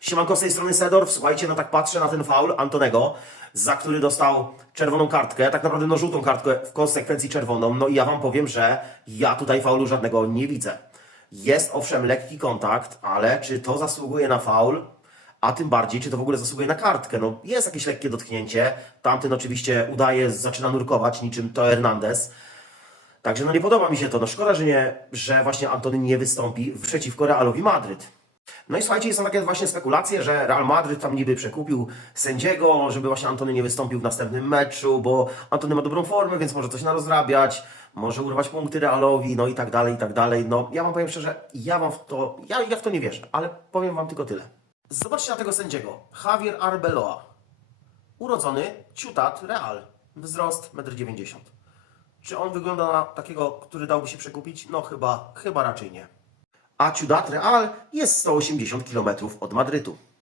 Siemanko z tej strony Sedorf. Słuchajcie, no tak patrzę na ten faul Antonego, za który dostał czerwoną kartkę, tak naprawdę no żółtą kartkę, w konsekwencji czerwoną. No i ja wam powiem, że ja tutaj faulu żadnego nie widzę. Jest owszem lekki kontakt, ale czy to zasługuje na faul? A tym bardziej, czy to w ogóle zasługuje na kartkę? No jest jakieś lekkie dotknięcie. Tamten oczywiście udaje, zaczyna nurkować niczym to Hernandez. Także no nie podoba mi się to. No szkoda, że, nie, że właśnie Antony nie wystąpi przeciwko Realowi Madryt. No i słuchajcie, są takie właśnie spekulacje, że Real Madryt tam niby przekupił sędziego, żeby właśnie Antony nie wystąpił w następnym meczu, bo Antony ma dobrą formę, więc może coś narozrabiać, może urwać punkty Realowi, no i tak dalej, i tak dalej. No ja wam powiem szczerze, ja wam w to, ja, ja w to nie wierzę, ale powiem wam tylko tyle. Zobaczcie na tego sędziego, Javier Arbeloa. Urodzony Ciutat Real. Wzrost 1,90 m. Czy on wygląda na takiego, który dałby się przekupić? No chyba, chyba raczej nie. A Ciutat Real jest 180 km od Madrytu.